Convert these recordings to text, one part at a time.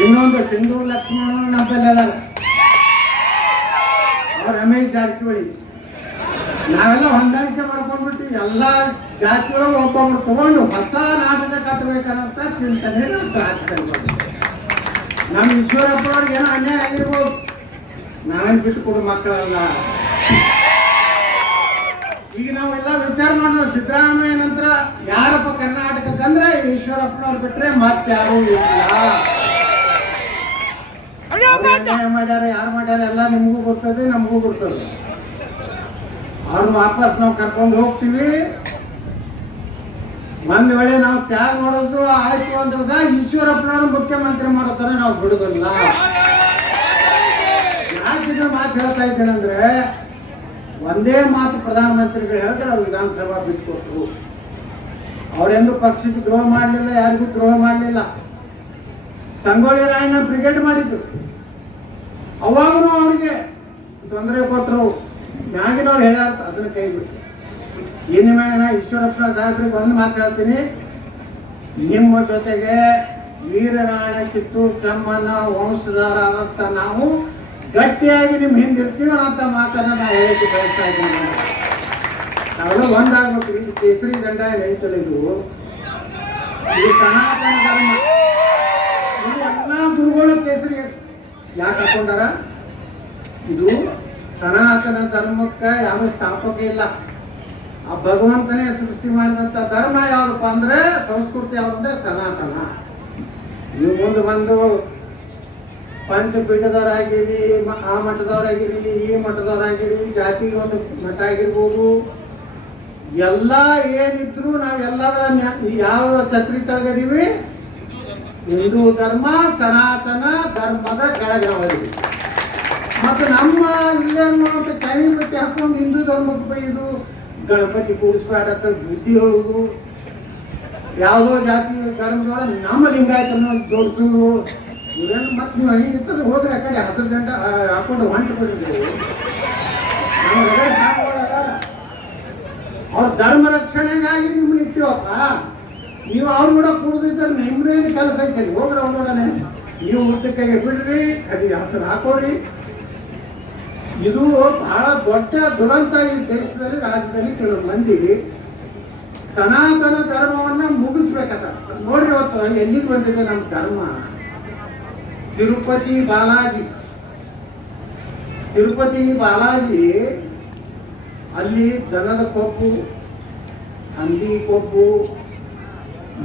ಇನ್ನೊಂದು ಸಿಂಧೂರು ಲಕ್ಷ್ಮಣ ನಮ್ಮಲ್ಲಿ ಅದಾರ, ಅವ್ರ ರಮೇಶ್ ಜಾರಕಿಹೊಳಿ. ನಾವೆಲ್ಲ ಹೊಂದಾಣಿಕೆ ಮಾಡ್ಕೊಂಡ್ಬಿಟ್ಟು ಎಲ್ಲ ಜಾತಿಯೊಳಗೆ ಒಬ್ಬೊಬ್ರು ತಗೊಂಡು ಹೊಸ ನಾಟಕ ಕಟ್ಟಬೇಕನ್ನಂತ ಚಿಂತನೆ ರಾಜಕಾರಣ. ನಮ್ಮ ಈಶ್ವರಪ್ಪನವ್ರಿಗೆ ಏನೋ ಅನ್ಯಾಯ ಆಗಿರ್ಬೋದು, ನಾವೇನು ಬಿಟ್ಟು ಕೊಡೋ ಮಕ್ಕಳಲ್ಲ. ಈಗ ನಾವೆಲ್ಲ ವಿಚಾರ ಮಾಡೋಣ, ಸಿದ್ದರಾಮಯ್ಯ ನಂತರ ಯಾರಪ್ಪ ಕರ್ನಾಟಕಕ್ಕಂದ್ರೆ ಈಶ್ವರಪ್ಪನವ್ರು ಬಿಟ್ರೆ ಮತ್ತೆ ಯಾರು ಇಲ್ಲ. ಅನ್ಯಾಯ ಮಾಡ್ಯಾರ, ಯಾರು ಮಾಡ್ಯಾರ ಎಲ್ಲ ನಿಮಗೂ ಗೊತ್ತದೆ, ನಮಗೂ ಗೊತ್ತದೆ. ಅವ್ರನ್ನ ವಾಪಸ್ ನಾವು ಕರ್ಕೊಂಡು ಹೋಗ್ತೀವಿ. ಒಂದ್ ವೇಳೆ ನಾವು ತ್ಯಾಗ ಮಾಡೋದು ಆಯ್ತು ಅಂದ್ರೆ ಸಹ ಈಶ್ವರಪ್ಪನವ್ರು ಮುಖ್ಯಮಂತ್ರಿ ಮಾಡೋತರ ನಾವು ಬಿಡುದಿಲ್ಲ. ಯಾಕಿದ್ರೆ ಮಾತು ಹೇಳ್ತಾ ಇದ್ದೇನೆಂದ್ರೆ, ಒಂದೇ ಮಾತು ಪ್ರಧಾನಮಂತ್ರಿಗಳು ಹೇಳಿದ್ರೆ ಅವ್ರು ವಿಧಾನಸಭಾ ಬಿಟ್ಕೊಟ್ರು. ಅವರೆಂದು ಪಕ್ಷಕ್ಕೆ ದ್ರೋಹ ಮಾಡಲಿಲ್ಲ, ಯಾರಿಗೂ ದ್ರೋಹ ಮಾಡಲಿಲ್ಲ. ಸಂಗೊಳ್ಳಿ ರಾಯಣ್ಣ ಬ್ರಿಗೇಡ್ ಮಾಡಿದ್ರು, ಅವಾಗೂ ಅವ್ರಿಗೆ ತೊಂದರೆ ಕೊಟ್ಟರು. ಮ್ಯಾಗಿನವ್ರು ಹೇಳ್ಯಾರ, ಅದನ್ನ ಕೈ ಬಿಟ್ಟು. ಇನ್ನು ಮೇಲೆ ನಾ ಈಶ್ವರಪ್ಪ ಸಾಹೇಬ್ರಿಗೆ ಒಂದು ಮಾತು ಹೇಳ್ತೀನಿ, ನಿಮ್ಮ ಜೊತೆಗೆ ವೀರರಾಣ ಕಿತ್ತೂರು ಚೆಮ್ಮಣ್ಣ ವಂಶಧಾರ ಅಂತ ನಾವು ಗಟ್ಟಿಯಾಗಿ ನಿಮ್ಮ ಹಿಂದಿರ್ತೀವಿ ಅಂತ ಮಾತನ್ನ ನಾವು ಹೇಳಕ್ಕೆ ಬಯಸ್ತಾ ಇದ್ದೀನಿ. ನಾವೆಲ್ಲ ಒಂದಾಗ್ಬೇಕು. ಇದು ಕೇಸರಿ ದಂಡ ಏನೈತಲ್ಲ, ಇದು ಸನಾತನ ಧರ್ಮ. ಇದು ಎಲ್ಲ ಗುರುಗಳು ಕೇಸರಿ ಯಾಕೆ ಹಾಕೊಂಡಾರ? ಇದು ಸನಾತನ ಧರ್ಮಕ್ಕೆ ಯಾವ ಸ್ಥಾಪಕ ಇಲ್ಲ. ಆ ಭಗವಂತನೇ ಸೃಷ್ಟಿ ಮಾಡಿದಂತ ಧರ್ಮ ಯಾವ್ದಪ್ಪ ಅಂದ್ರೆ, ಸಂಸ್ಕೃತಿ ಯಾವ್ದಂದ್ರೆ ಸನಾತನ. ನೀವು ಮುಂದೆ ಬಂದು ಪಂಚಪೀಠದವರಾಗಿರಿ, ಆ ಮಠದವರಾಗಿರಿ, ಈ ಮಠದವರಾಗಿರಿ, ಜಾತಿ ಒಂದು ಮಠ ಆಗಿರ್ಬೋದು, ಎಲ್ಲ ಏನಿದ್ರು ನಾವೆಲ್ಲದರ ಯಾವ ಛತ್ರಿ ತಳಗದೀವಿ? ಹಿಂದೂ ಧರ್ಮ ಸನಾತನ ಧರ್ಮದ ಕೆಳಗೆ ನಾವಿದ್ದೀವಿ. ಮತ್ತು ನಮ್ಮ ಇಲ್ಲೇ ಕವಿ ಬಟ್ಟೆ ಹಾಕೊಂಡು ಹಿಂದೂ ಧರ್ಮಕ್ಕೆ ಬೈದು ಗಣಪತಿ ಕೂಡಿಸ್ಬೇಡತ್ತ ಬುದ್ಧಿ ಹೇಳುದು, ಯಾವುದೋ ಜಾತಿ ಧರ್ಮದೊಳಗೆ ನಮ್ಮ ಲಿಂಗಾಯತನ ಜೋಡಿಸುದು. ಇವ್ರೇನು ಮತ್ತೆ ನೀವು ಹಂಗಿರ್ತದೆ ಹೋಗ್ರಿ ಆ ಕಡೆ ಹಸಿರು ಜಂಡ ಹಾಕೊಂಡು ಹೊಂಟು ಬಿಟ್ಟಿದ್ದೀವಿ. ಅವ್ರ ಧರ್ಮ ರಕ್ಷಣೆಗಾಗಿ ನಿಮ್ಮನ್ನ ಇಟ್ಟಿವಪ್ಪ. ನೀವು ಅವ್ರು ಕೂಡ ಕೂಡದಿದ್ದರೆ ನಿಮ್ದೇನು ಕೆಲಸ ಐತೆ? ಹೋಗ್ರಿ ಅವ್ರ ನೋಡನೆ. ನೀವು ಮುದ್ದಕ್ಕಾಗಿ ಬಿಡ್ರಿ, ಕಡೆಗೆ ಹಸಿರು ಹಾಕೋರಿ. ಇದು ಬಹಳ ದೊಡ್ಡ ದುರಂತ. ಈ ದೇಶದಲ್ಲಿ, ರಾಜ್ಯದಲ್ಲಿ ಕೆಲವು ಮಂದಿ ಸನಾತನ ಧರ್ಮವನ್ನ ಮುಗಿಸ್ಬೇಕಂತ ನೋಡ್ರಿ. ಇವತ್ತು ಎಲ್ಲಿಗೆ ಬಂದಿದೆ ನಮ್ಮ ಧರ್ಮ? ತಿರುಪತಿ ಬಾಲಾಜಿ ಅಲ್ಲಿ ದನದ ಕೊಬ್ಬು, ಹಂದಿ ಕೊಬ್ಬು,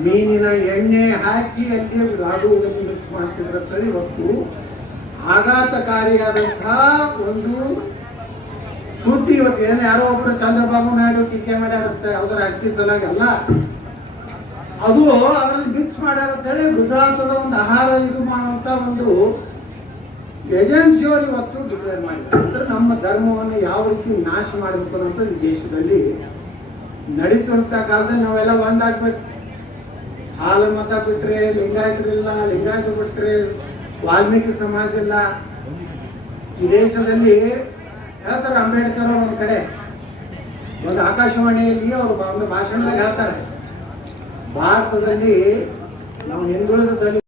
ಮೀನಿನ ಎಣ್ಣೆ ಹಾಕಿ ಅಲ್ಲಿ ಲಾಡುವುದನ್ನು ಮಿಕ್ಸ್ ಮಾಡ್ತಿದ್ರಂತ ಇವತ್ತು ಆಘಾತಕಾರಿಯಾದಂತಹ ಒಂದು ಸುದ್ದಿ ಇವತ್ತು. ಏನು ಯಾರೋ ಒಬ್ಬರು ಚಂದ್ರಬಾಬು ನಾಯ್ಡು ಟೀಕೆ ಮಾಡ್ಯಾರಂತೆ, ಯಾವುದೋ ರಾಜಕೀಯ ಸಲಾಗಿ ಅಲ್ಲ, ಅದು ಅವರಲ್ಲಿ ಮಿಕ್ಸ್ ಮಾಡ್ಯಾರಂತೇಳಿ ಗುಜರಾತದ ಒಂದು ಆಹಾರ ಇದು ಮಾಡುವಂತ ಒಂದು ಏಜೆನ್ಸಿಯವರು ಇವತ್ತು ಡಿಕ್ಲೇರ್ ಮಾಡಿದ್ದಾರೆ. ಅಂದ್ರೆ ನಮ್ಮ ಧರ್ಮವನ್ನು ಯಾವ ರೀತಿ ನಾಶ ಮಾಡಬೇಕು ಅನ್ನೋದು ಈ ದೇಶದಲ್ಲಿ ನಡೀತಿರುವಂತ ಕಾಲದಲ್ಲಿ ನಾವೆಲ್ಲ ಒಂದಾಗ್ಬೇಕು. ಹಾಲು ಮತ ಬಿಟ್ರೆ ಲಿಂಗಾಯತರಿಲ್ಲ, ಲಿಂಗಾಯತರು ಬಿಟ್ರೆ ವಾಲ್ಮೀಕಿ ಸಮಾಜ ಇಲ್ಲ. ಈ ದೇಶದಲ್ಲಿ ಹೇಳ್ತಾರೆ, ಅಂಬೇಡ್ಕರ್ ಅವ್ರ ಒಂದು ಕಡೆ ಒಂದು ಆಕಾಶವಾಣಿಯಲ್ಲಿ ಅವರು ಒಂದು ಭಾಷಣದಾಗ ಹೇಳ್ತಾರೆ, ಭಾರತದಲ್ಲಿ ನಾವು ಹಿಂದುಳಿದ